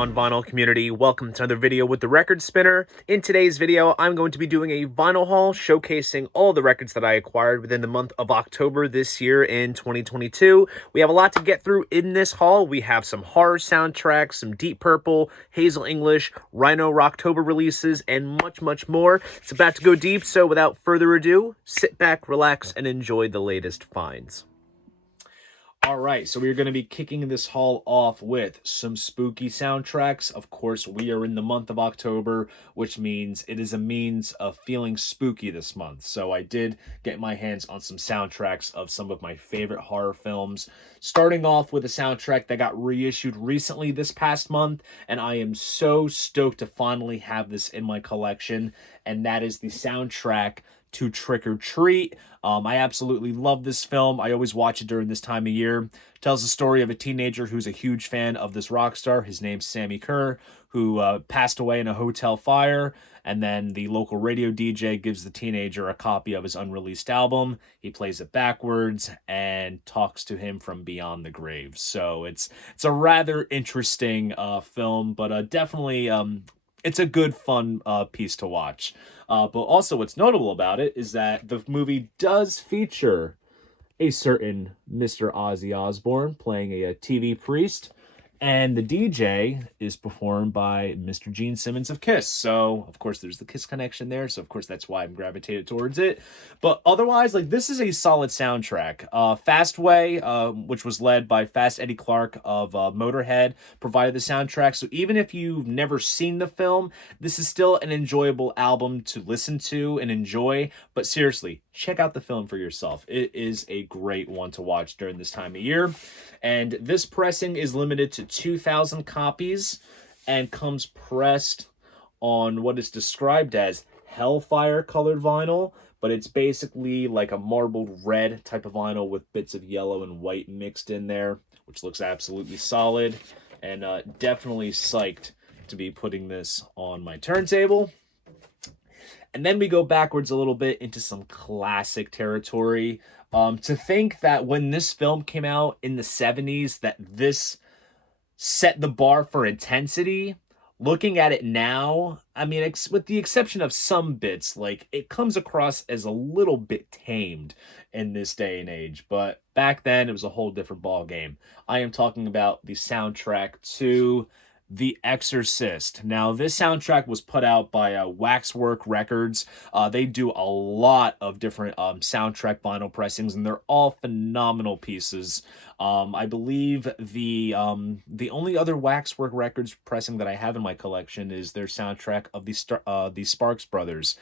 on vinyl community? Welcome to another video with the Record Spinner. In today's video, I'm going to be doing a vinyl haul showcasing all the records that I acquired within the month of October this year in 2022. We have a lot to get through in this haul. We have some horror soundtracks, some Deep Purple, Hazel English, Rhino Rocktober releases, and much, much more. It's about to go deep, so without further ado, sit back, relax, and enjoy the latest finds. All right, so we're going to be kicking this haul off with some spooky soundtracks. Of course, we are in the month of October, which means it is a means of feeling spooky this month. So I did get my hands on some soundtracks of some of my favorite horror films. Starting off with a soundtrack that got reissued recently this past month, and I am so stoked to finally have this in my collection, and that is the soundtrack to Trick or Treat. I absolutely love this film. I always watch it during this time of year. It tells the story of a teenager who's a huge fan of this rock star. His name's Sammy Kerr, who passed away in a hotel fire. And then the local radio DJ gives the teenager a copy of his unreleased album. He plays it backwards and talks to him from beyond the grave. So it's a rather interesting film, but definitely it's a good, fun piece to watch. But also what's notable about it is that the movie does feature a certain Mr. Ozzy Osbourne playing a TV priest. And the DJ is performed by Mr. Gene Simmons of Kiss. So, of course, there's the Kiss connection there. So, of course, that's why I'm gravitated towards it. But otherwise, like, this is a solid soundtrack. Fastway, which was led by Fast Eddie Clarke of Motorhead, provided the soundtrack. So, even if you've never seen the film, this is still an enjoyable album to listen to and enjoy. But seriously, check out the film for yourself. It is a great one to watch during this time of year. And this pressing is limited to 2,000 copies and comes pressed on what is described as hellfire colored vinyl, but it's basically like a marbled red type of vinyl with bits of yellow and white mixed in there, which looks absolutely solid, and definitely psyched to be putting this on my turntable. And then we go backwards a little bit into some classic territory. To think that when this film came out in the 70s, that this set the bar for intensity. Looking at it now, I mean, with the exception of some bits, like, it comes across as a little bit tamed in this day and age. But back then, it was a whole different ball game. I am talking about the soundtrack to The Exorcist. Now, this soundtrack was put out by Waxwork Records. They do a lot of different soundtrack vinyl pressings, and they're all phenomenal pieces. I believe the only other Waxwork Records pressing that I have in my collection is their soundtrack of the Sparks Brothers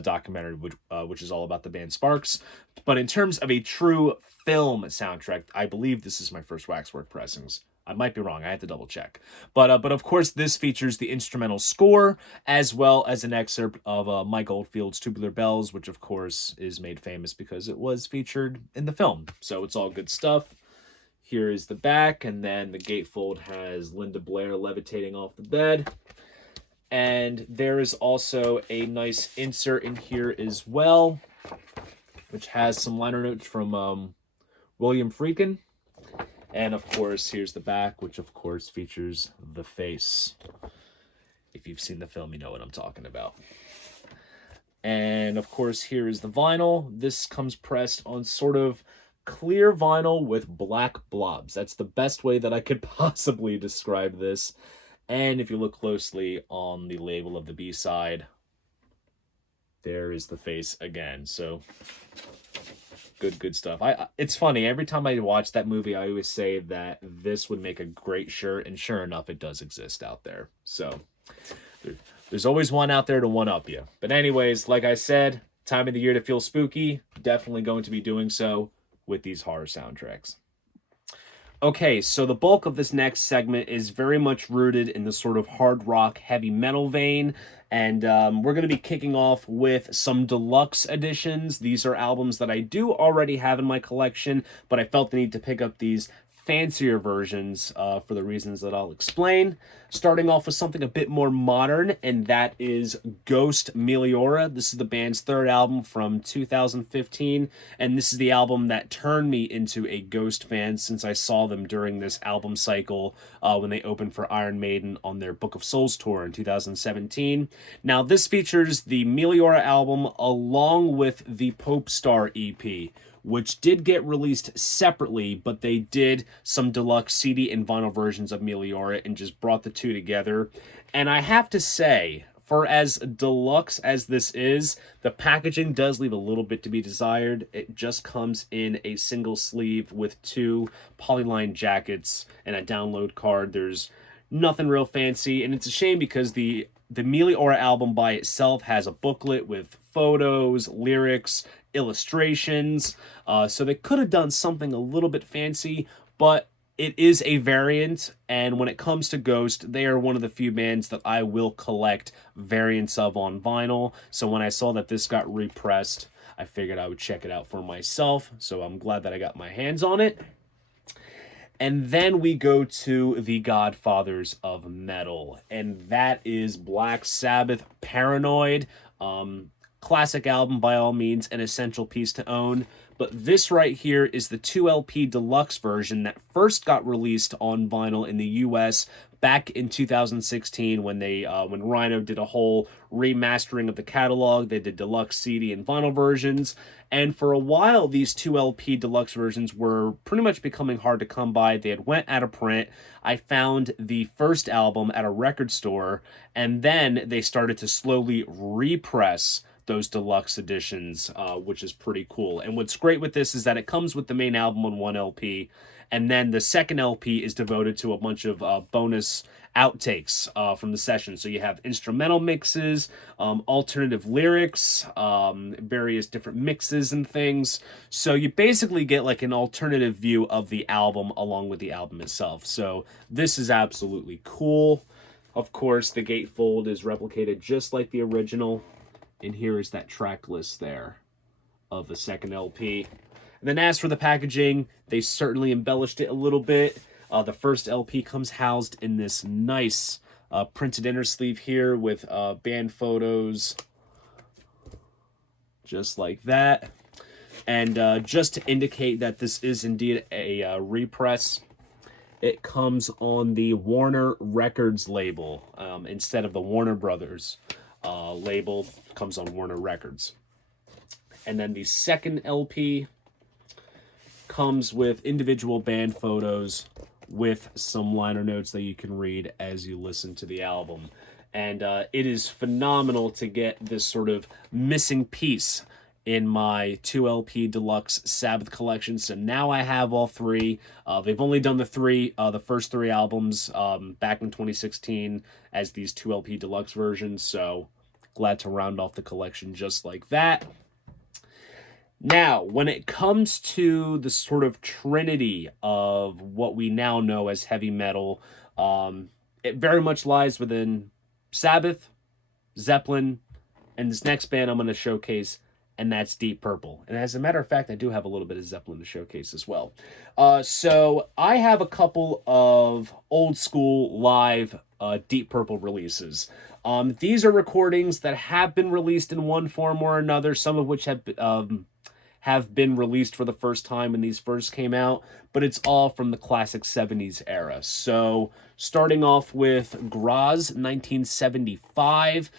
documentary, which is all about the band Sparks. But in terms of a true film soundtrack, I believe this is my first Waxwork pressings. I might be wrong. I have to double check. But of course, this features the instrumental score, as well as an excerpt of Mike Oldfield's Tubular Bells, which, of course, is made famous because it was featured in the film. So it's all good stuff. Here is the back, and then the gatefold has Linda Blair levitating off the bed. And there is also a nice insert in here as well, which has some liner notes from William Friedkin. And, of course, here's the back, which, of course, features the face. If you've seen the film, you know what I'm talking about. And, of course, here is the vinyl. This comes pressed on sort of clear vinyl with black blobs. That's the best way that I could possibly describe this. And if you look closely on the label of the B-side, there is the face again. So good stuff. It's funny, every time I watch that movie, I always say that this would make a great shirt, and sure enough, it does exist out there. So there's always one out there to one-up you. But anyways, like I said, time of the year to feel spooky. Definitely going to be doing so with these horror soundtracks. Okay, so the bulk of this next segment is very much rooted in the sort of hard rock, heavy metal vein, and we're going to be kicking off with some deluxe editions. These are albums that I do already have in my collection, but I felt the need to pick up these fancier versions for the reasons that I'll explain. Starting off with something a bit more modern, and that is Ghost Meliora. This is the band's third album from 2015, and this is the album that turned me into a Ghost fan since I saw them during this album cycle when they opened for Iron Maiden on their Book of Souls tour in 2017. Now, this features the Meliora album along with the Pope Star EP, which did get released separately, but they did some deluxe CD and vinyl versions of Meliora and just brought the two together. And I have to say, for as deluxe as this is, the packaging does leave a little bit to be desired. It just comes in a single sleeve with 2 polyline jackets and a download card. There's nothing real fancy, and it's a shame because the Meliora album by itself has a booklet with photos, lyrics, illustrations, so they could have done something a little bit fancy, but it is a variant, and when it comes to Ghost, they are one of the few bands that I will collect variants of on vinyl. So when I saw that this got repressed, I figured I would check it out for myself, so I'm glad that I got my hands on it. And then we go to the Godfathers of Metal, and that is Black Sabbath Paranoid. Classic album by all means, an essential piece to own. But this right here is the 2LP deluxe version that first got released on vinyl in the US back in 2016 when when Rhino did a whole remastering of the catalog. They did deluxe CD and vinyl versions. And for a while, these 2LP deluxe versions were pretty much becoming hard to come by. They had went out of print. I found the first album at a record store, and then they started to slowly repress those deluxe editions, which is pretty cool. And what's great with this is that it comes with the main album on 1 LP, and then the second LP is devoted to a bunch of bonus outtakes from the session. So you have instrumental mixes, alternative lyrics, various different mixes and things. So you basically get like an alternative view of the album along with the album itself. So this is absolutely cool. Of course, the gatefold is replicated just like the original. And here is that track list there of the second LP. And then as for the packaging, they certainly embellished it a little bit. The first LP comes housed in this nice printed inner sleeve here with band photos, just like that. And just to indicate that this is indeed a repress, it comes on the Warner Records label instead of the Warner Brothers label. Comes on Warner Records. And then the second LP comes with individual band photos with some liner notes that you can read as you listen to the album. And it is phenomenal to get this sort of missing piece in my 2LP deluxe Sabbath collection. So now I have all 3. They've only done the first 3 albums back in 2016 as these 2LP deluxe versions. So glad to round off the collection just like that. Now, when it comes to the sort of trinity of what we now know as heavy metal, it very much lies within Sabbath, Zeppelin, and this next band I'm going to showcase, and that's Deep Purple. And as a matter of fact, I do have a little bit of Zeppelin to showcase as well. So I have a couple of old school live Deep Purple releases. These are recordings that have been released in one form or another, some of which have been released for the first time when these first came out, but it's all from the classic 70s era. So starting off with Graz 1975.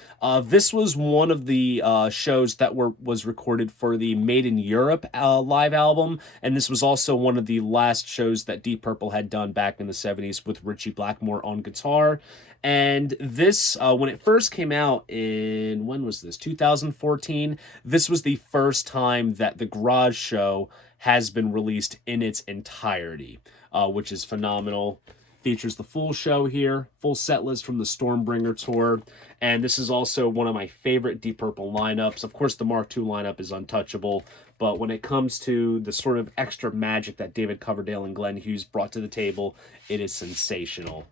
This was one of the shows that was recorded for the Made in Europe live album, and this was also one of the last shows that Deep Purple had done back in the 70s with Ritchie Blackmore on guitar. And this, when it first came out in, when was this? 2014. This was the first time that the Garage show has been released in its entirety, which is phenomenal. Features the full show here, full set list from the Stormbringer tour. And this is also one of my favorite Deep Purple lineups. Of course, the Mark II lineup is untouchable, but when it comes to the sort of extra magic that David Coverdale and Glenn Hughes brought to the table, it is sensational.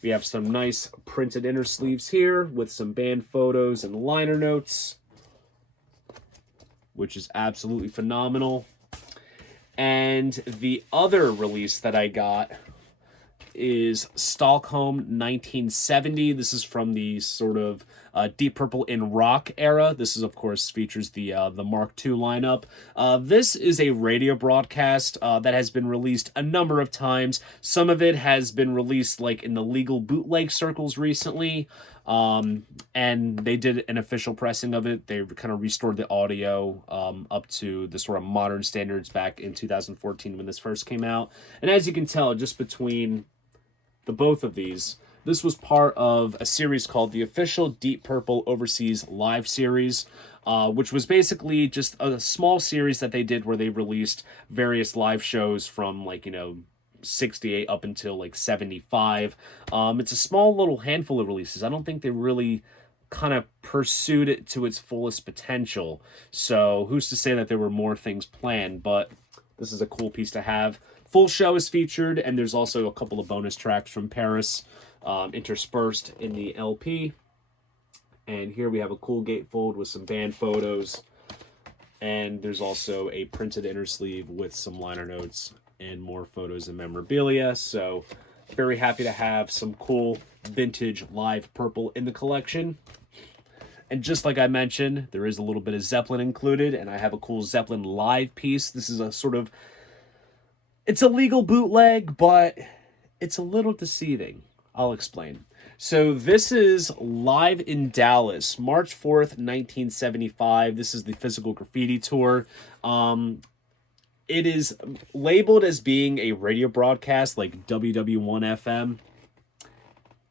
We have some nice printed inner sleeves here with some band photos and liner notes, which is absolutely phenomenal. And the other release that I got is Stockholm 1970. This is from the sort of Deep Purple in rock era. This is, of course, features the Mark II lineup. This is a radio broadcast that has been released a number of times. Some of it has been released like in the legal bootleg circles recently. And they did an official pressing of it. They kind of restored the audio up to the sort of modern standards back in 2014 when this first came out. And as you can tell, just between the both of these, this was part of a series called the Official Deep Purple Overseas Live Series, which was basically just a small series that they did where they released various live shows from, like, 68 up until like 75. It's a small little handful of releases. I don't think they really kind of pursued it to its fullest potential. So who's to say that there were more things planned, but this is a cool piece to have. Full show is featured, and there's also a couple of bonus tracks from Paris interspersed in the LP. And here we have a cool gatefold with some band photos. And there's also a printed inner sleeve with some liner notes and more photos and memorabilia. So very happy to have some cool vintage live purple in the collection. And just like I mentioned, there is a little bit of Zeppelin included, and I have a cool Zeppelin live piece. This is a sort of, it's a legal bootleg, but it's a little deceiving. I'll explain. So this is live in Dallas, March 4th, 1975. This is the Physical Graffiti Tour. It is labeled as being a radio broadcast like WW1 FM.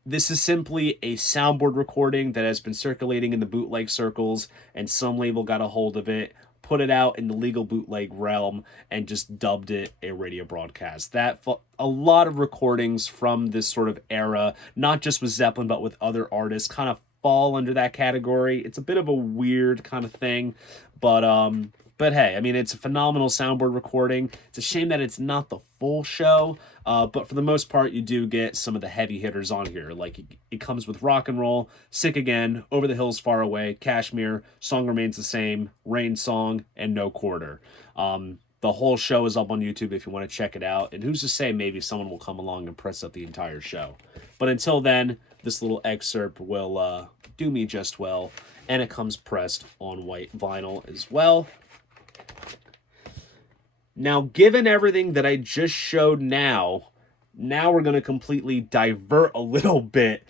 This is simply a soundboard recording that has been circulating in the bootleg circles, and some label got a hold of it, put it out in the legal bootleg realm, and just dubbed it a radio broadcast. A lot of recordings from this sort of era, not just with Zeppelin, but with other artists, kind of fall under that category. It's a bit of a weird kind of thing, but hey, I mean, it's a phenomenal soundboard recording. It's a shame that it's not the full show, but for the most part, you do get some of the heavy hitters on here. Like, it comes with Rock and Roll, Sick Again, Over the Hills Far Away, Kashmir, Song Remains the Same, Rain Song, and No Quarter. The whole show is up on YouTube if you want to check it out, and who's to say maybe someone will come along and press up the entire show. But until then, this little excerpt will do me just well, and it comes pressed on white vinyl as well. Now, given everything that I just showed now we're going to completely divert a little bit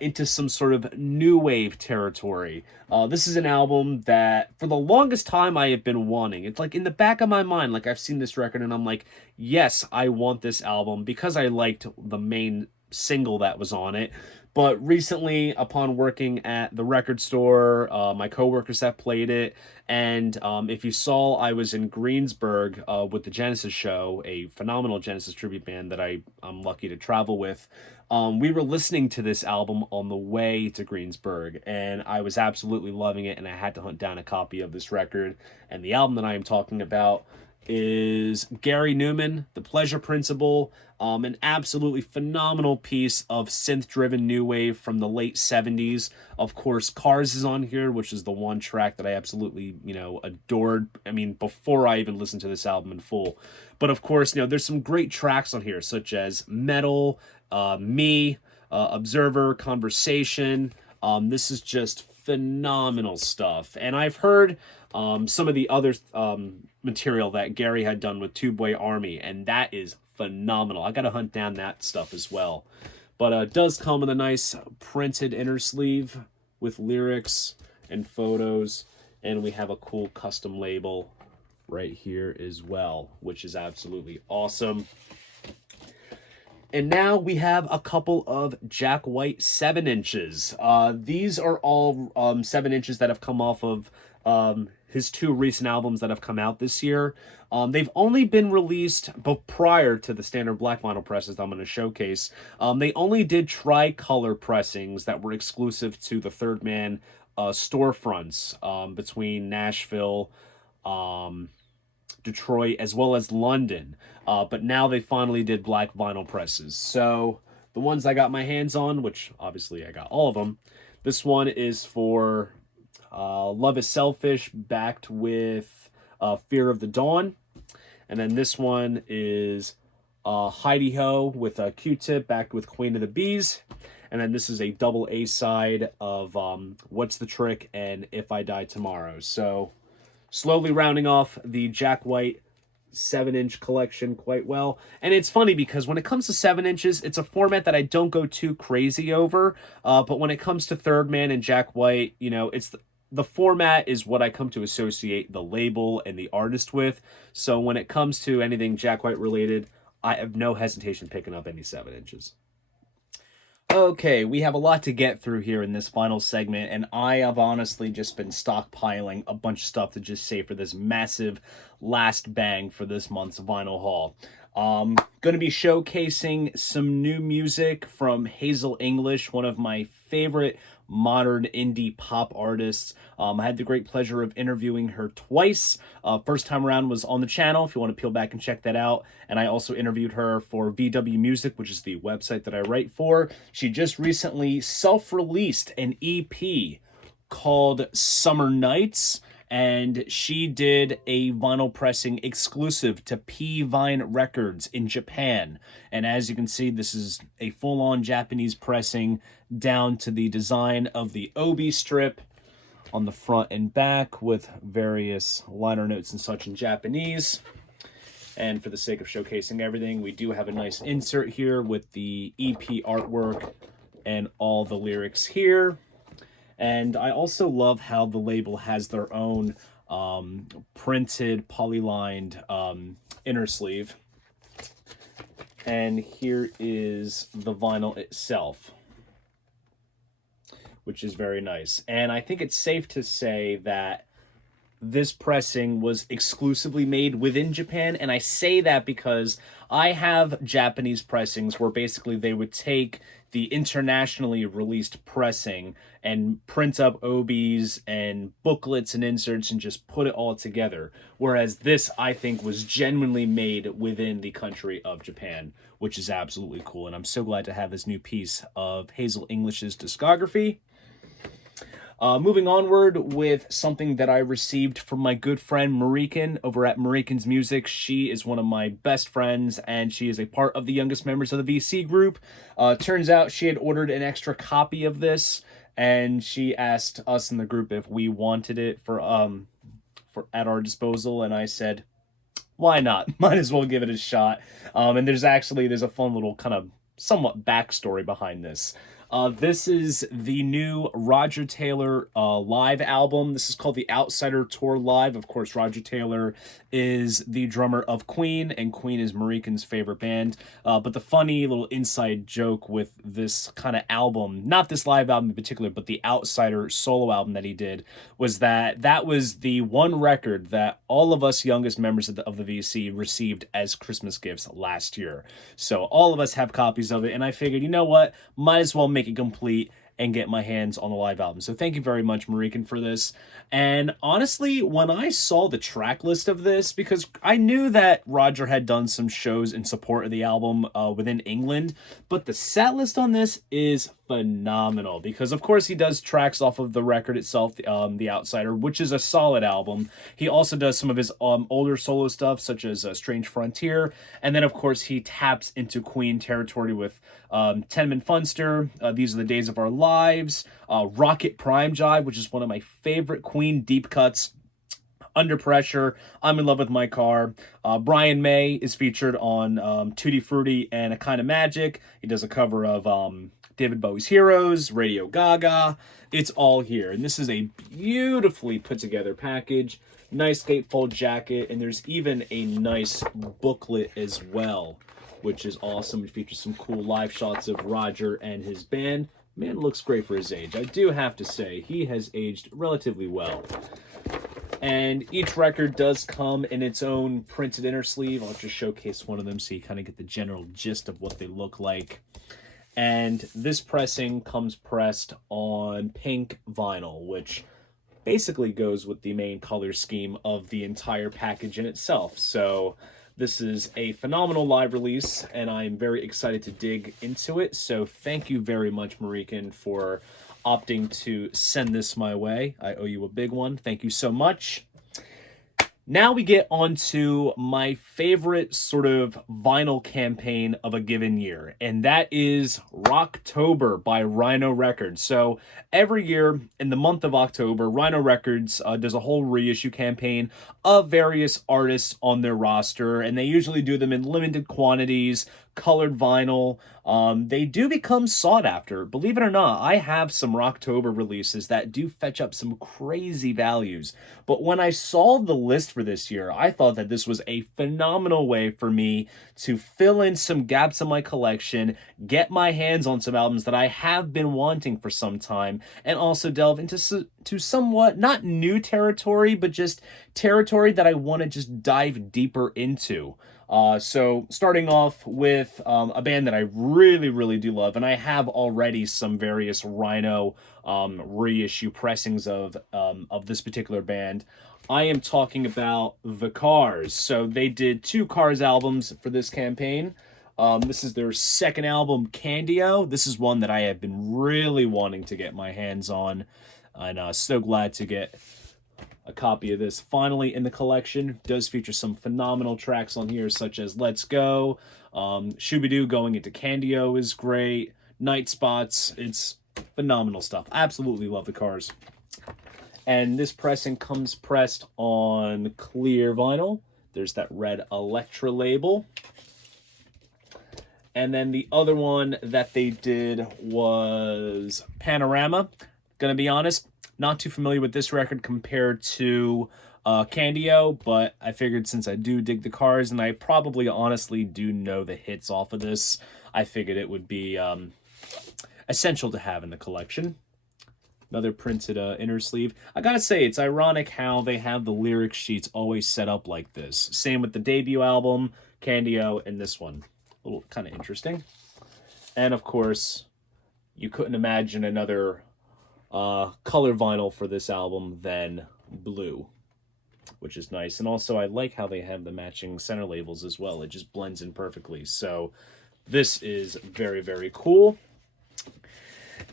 into some sort of new wave territory. This is an album that, for the longest time, I have been wanting. It's like in the back of my mind, like I've seen this record and I'm like, yes, I want this album because I liked the main single that was on it. But recently, upon working at the record store, my coworkers have played it. And if you saw, I was in Greensburg with the Genesis show, a phenomenal Genesis tribute band that I'm lucky to travel with. We were listening to this album on the way to Greensburg, and I was absolutely loving it, and I had to hunt down a copy of this record. And the album that I am talking about is Gary Newman, The Pleasure Principle, an absolutely phenomenal piece of synth-driven new wave from the late 70s. Of course, Cars is on here, which is the one track that I absolutely, adored. I mean, before I even listened to this album in full. But of course, there's some great tracks on here, such as Metal, Me, Observer, Conversation. This is just phenomenal stuff. And I've heard some of the other material that Gary had done with Tubeway Army, and that is phenomenal. I gotta hunt down that stuff as well. But it does come with a nice printed inner sleeve with lyrics and photos, and we have a cool custom label right here as well, which is absolutely awesome. And now we have a couple of Jack White 7-inches. These are all 7-inches that have come off of his two recent albums that have come out this year. They've only been released prior to the standard black vinyl presses that I'm going to showcase. They only did tricolor pressings that were exclusive to the Third Man storefronts between Nashville, Detroit, as well as London. But now they finally did black vinyl presses. So the ones I got my hands on, which obviously I got all of them, this one is for Love is Selfish, backed with Fear of the Dawn. And then this one is Heidi Ho with a Q-Tip, back with Queen of the Bees. And then this is a double A side of What's the Trick and If I Die Tomorrow. So slowly rounding off the Jack White 7-inch collection quite well. And it's funny because when it comes to 7 inches, it's a format that I don't go too crazy over. But when it comes to Third Man and Jack White, you know, it's the format is what I come to associate the label and the artist with. So when it comes to anything Jack White related, I have no hesitation picking up any 7 inches. Okay, we have a lot to get through here in this final segment, and I have honestly just been stockpiling a bunch of stuff to just save for this massive last bang for this month's vinyl haul. Going to be showcasing some new music from Hazel English, one of my favorite modern indie pop artists. I had the great pleasure of interviewing her twice. First time around was on the channel, if you want to peel back and check that out. And I also interviewed her for VW Music, which is the website that I write for. She just recently self-released an EP called Summer Nights, and she did a vinyl pressing exclusive to P-Vine Records in Japan. And as you can see, this is a full-on Japanese pressing down to the design of the obi strip on the front and back with various liner notes and such in Japanese. And for the sake of showcasing everything, we do have a nice insert here with the EP artwork and all the lyrics here. And I also love how the label has their own printed polylined inner sleeve. And here is the vinyl itself, which is very nice. And I think it's safe to say that this pressing was exclusively made within Japan, and I say that because I have Japanese pressings where basically they would take the internationally released pressing and print up OBs and booklets and inserts and just put it all together, whereas this, I think, was genuinely made within the country of Japan, which is absolutely cool, and I'm so glad to have this new piece of Hazel English's discography. Moving onward with something that I received from my good friend Marikan over at Marikan's Music. She is one of my best friends, and she is a part of the youngest members of the VC group. Turns out she had ordered an extra copy of this, and she asked us in the group if we wanted it for at our disposal, and I said, why not? Might as well give it a shot. And there's a fun little kind of somewhat backstory behind this. This is the new Roger Taylor live album. This is called the Outsider Tour Live. Of course, Roger Taylor is the drummer of Queen, and Queen is Marikan's favorite band. But the funny little inside joke with this kind of album, not this live album in particular, but the Outsider solo album that he did, was that was the one record that all of us youngest members of the VC received as Christmas gifts last year. So all of us have copies of it, and I figured, you know what, might as well make it complete and get my hands on the live album. So thank you very much, Marikan, for this. And honestly, when I saw the track list of this, because I knew that Roger had done some shows in support of the album within England, but the set list on this is phenomenal, because of course he does tracks off of the record itself, The Outsider, which is a solid album. He also does some of his older solo stuff, such as Strange Frontier, and then of course he taps into Queen territory with Tenement Funster, These Are the Days of Our Lives, Rocket Prime Jive, which is one of my favorite Queen deep cuts, Under Pressure, I'm in Love with My Car. Brian May is featured on Tutti Frutti and A Kind of Magic. He does a cover of David Bowie's Heroes, Radio Gaga. It's all here. And this is a beautifully put together package. Nice gatefold jacket. And there's even a nice booklet as well, which is awesome. It features some cool live shots of Roger and his band. Man looks great for his age. I do have to say, he has aged relatively well. And each record does come in its own printed inner sleeve. I'll just showcase one of them so you kind of get the general gist of what they look like. And this pressing comes pressed on pink vinyl, which basically goes with the main color scheme of the entire package in itself. So this is a phenomenal live release, and I'm very excited to dig into it. So thank you very much, Marikan, for opting to send this my way. I owe you a big one. Thank you so much. Now we get onto my favorite sort of vinyl campaign of a given year, and that is Rocktober by Rhino Records. So every year in the month of October, Rhino Records does a whole reissue campaign of various artists on their roster, and they usually do them in limited quantities, colored vinyl. They do become sought after. Believe it or not, I have some Rocktober releases that do fetch up some crazy values. But when I saw the list for this year, I thought that this was a phenomenal way for me to fill in some gaps in my collection, get my hands on some albums that I have been wanting for some time, and also delve into to somewhat not new territory, but just territory that I want to just dive deeper into. So starting off with a band that I really, really do love, and I have already some various Rhino reissue pressings of this particular band. I am talking about The Cars. So they did 2 Cars albums for this campaign. This is their second album, Candio. This is one that I have been really wanting to get my hands on, and so glad to get a copy of this finally in the collection. It does feature some phenomenal tracks on here, such as Let's Go, Shooby-Doo Going Into Candio is great, Night Spots. It's phenomenal stuff. Absolutely love The Cars. And this pressing comes pressed on clear vinyl. There's that red Electra label. And then the other one that they did was Panorama. Gonna be honest, not too familiar with this record compared to Candio, but I figured since I do dig The Cars, and I probably honestly do know the hits off of this, I figured it would be essential to have in the collection. Another printed inner sleeve. I gotta say, it's ironic how they have the lyric sheets always set up like this. Same with the debut album, Candio, and this one. A little kind of interesting. And of course, you couldn't imagine another color vinyl for this album than blue, which is nice. And also, I like how they have the matching center labels as well. It just blends in perfectly. So this is very, very cool.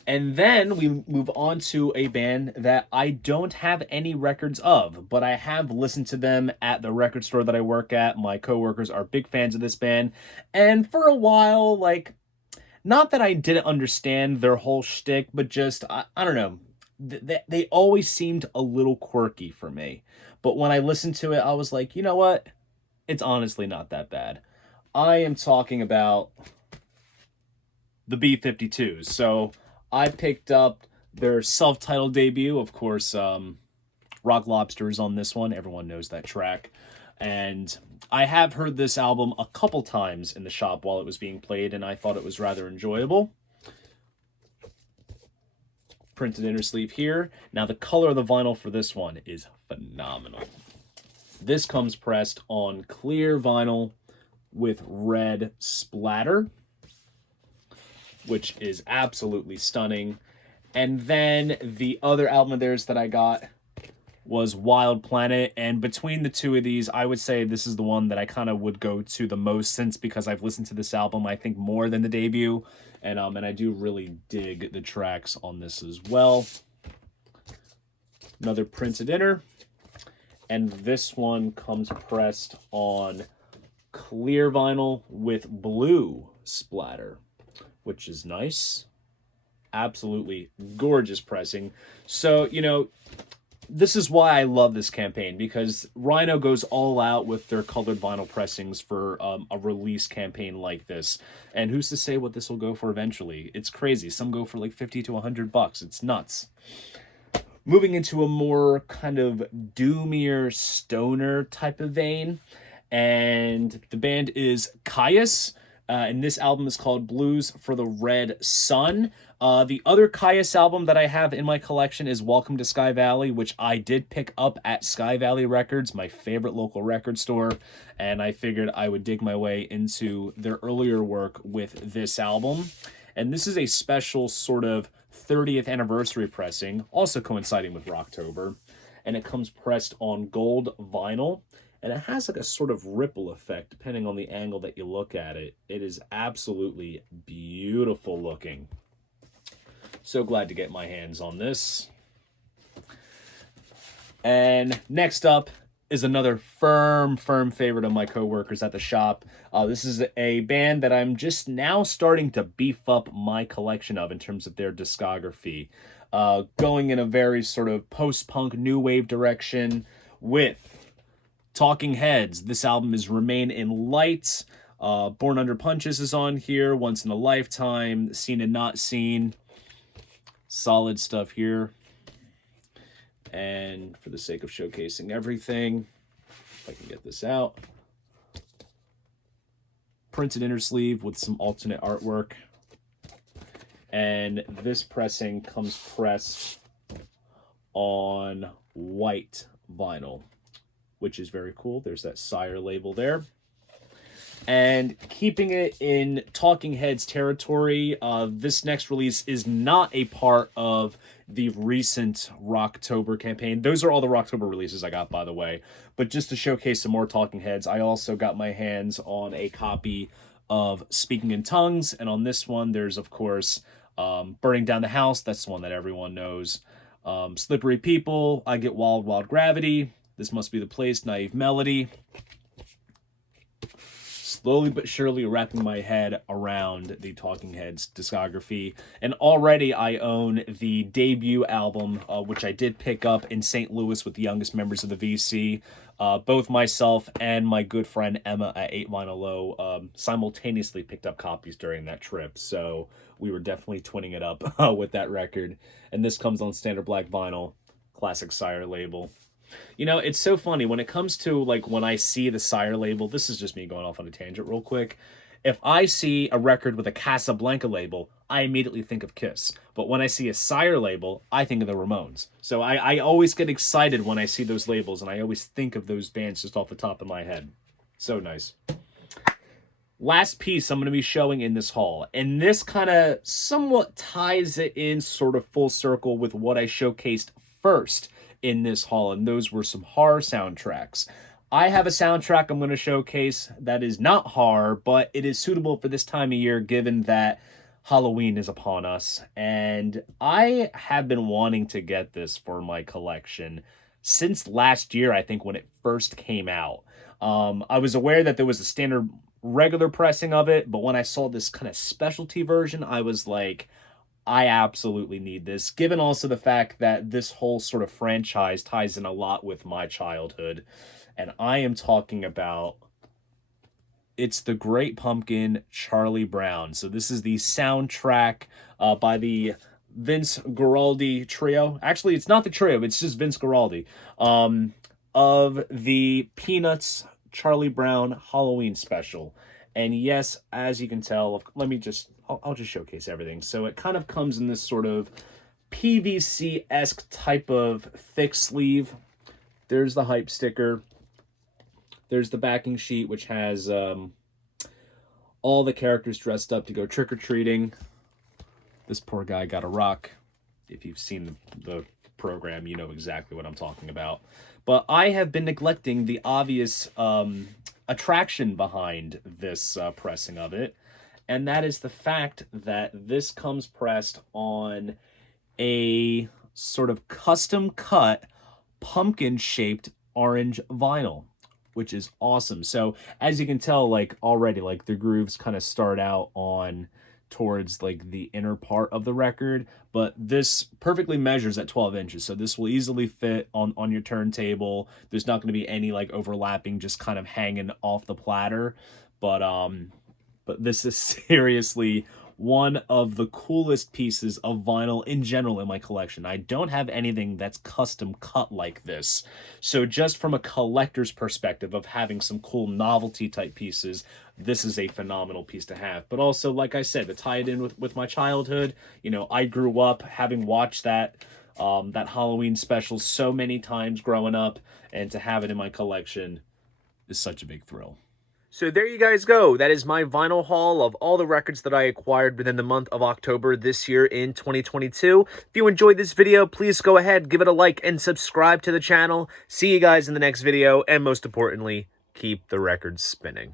And then we move on to a band that I don't have any records of, but I have listened to them at the record store that I work at. My coworkers are big fans of this band. And for a while, like, not that I didn't understand their whole shtick, but just, I don't know. They always seemed a little quirky for me. But when I listened to it, I was like, you know what? It's honestly not that bad. I am talking about the B-52s. So I picked up their self-titled debut. Of course, Rock Lobster is on this one. Everyone knows that track. And I have heard this album a couple times in the shop while it was being played, and I thought it was rather enjoyable. Printed inner sleeve here. Now, the color of the vinyl for this one is phenomenal. This comes pressed on clear vinyl with red splatter, which is absolutely stunning. And then the other album of theirs that I got was Wild Planet, and between the two of these, I would say this is the one that I kind of would go to the most, since because I've listened to this album, I think, more than the debut, and I do really dig the tracks on this as well. Another printed inner, and this one comes pressed on clear vinyl with blue splatter, which is nice. Absolutely gorgeous pressing. So, you know, this is why I love this campaign, because Rhino goes all out with their colored vinyl pressings for a release campaign like this. And who's to say what this will go for eventually? It's crazy. Some go for like 50 to $100. It's nuts. Moving into a more kind of doomier stoner type of vein. And the band is Caius. And this album is called Blues for the Red Sun. The other Caius album that I have in my collection is Welcome to Sky Valley, which I did pick up at Sky Valley Records, my favorite local record store, and I figured I would dig my way into their earlier work with this album. And this is a special sort of 30th anniversary pressing, also coinciding with Rocktober, and it comes pressed on gold vinyl. And it has like a sort of ripple effect depending on the angle that you look at it. It is absolutely beautiful looking. So glad to get my hands on this. And next up is another firm favorite of my coworkers at the shop. This is a band that I'm just now starting to beef up my collection of in terms of their discography. Going in a very sort of post-punk new wave direction with Talking Heads. This album is Remain in Light. Born Under Punches is on here. Once in a Lifetime. Seen and Not Seen. Solid stuff here. And for the sake of showcasing everything, if I can get this out, printed inner sleeve with some alternate artwork. And this pressing comes pressed on white vinyl, which is very cool. There's that Sire label there. And keeping it in Talking Heads territory, this next release is not a part of the recent Rocktober campaign. Those are all the Rocktober releases I got, by the way. But just to showcase some more Talking Heads, I also got my hands on a copy of Speaking in Tongues. And on this one, there's, of course, Burning Down the House. That's the one that everyone knows. Slippery People, I Get Wild, Wild Gravity. This Must Be the Place, Naive Melody. Slowly but surely wrapping my head around the Talking Heads discography. And already I own the debut album, which I did pick up in St. Louis with the youngest members of the VC. Both myself and my good friend Emma at 8 Vinyl Low simultaneously picked up copies during that trip. So we were definitely twinning it up with that record. And this comes on standard black vinyl, classic Sire label. You know, it's so funny when it comes to, like, when I see the Sire label, this is just me going off on a tangent real quick. If I see a record with a Casablanca label, I immediately think of Kiss. But when I see a Sire label, I think of the Ramones. So I always get excited when I see those labels, and I always think of those bands just off the top of my head. So nice. Last piece I'm going to be showing in this haul, and this kind of somewhat ties it in sort of full circle with what I showcased first in this haul, and those were some horror soundtracks. I have a soundtrack I'm going to showcase that is not horror, but it is suitable for this time of year given that Halloween is upon us, and I have been wanting to get this for my collection since last year, I think, when it first came out. I was aware that there was a standard regular pressing of it, but when I saw this kind of specialty version, I was like, I absolutely need this, given also the fact that this whole sort of franchise ties in a lot with my childhood. And I am talking about, it's the Great Pumpkin, Charlie Brown. So this is the soundtrack by the Vince Guaraldi trio. Actually, it's not the trio, it's just Vince Guaraldi. Of the Peanuts Charlie Brown Halloween special. And yes, as you can tell, I'll just showcase everything. So it kind of comes in this sort of PVC-esque type of thick sleeve. There's the hype sticker. There's the backing sheet, which has all the characters dressed up to go trick-or-treating. This poor guy got a rock. If you've seen the program, you know exactly what I'm talking about. But I have been neglecting the obvious attraction behind this pressing of it. And that is the fact that this comes pressed on a sort of custom cut pumpkin-shaped orange vinyl, which is awesome. So as you can tell, like already, like the grooves kind of start out on towards like the inner part of the record, but this perfectly measures at 12 inches. So this will easily fit on your turntable. There's not going to be any like overlapping, just kind of hanging off the platter. But this is seriously one of the coolest pieces of vinyl in general in my collection. I don't have anything that's custom cut like this. So just from a collector's perspective of having some cool novelty type pieces, this is a phenomenal piece to have. But also, like I said, to tie it in with my childhood, you know, I grew up having watched that Halloween special so many times growing up, and to have it in my collection is such a big thrill. So there you guys go. That is my vinyl haul of all the records that I acquired within the month of October this year in 2022. If you enjoyed this video, please go ahead, give it a like, and subscribe to the channel. See you guys in the next video, and most importantly, keep the records spinning.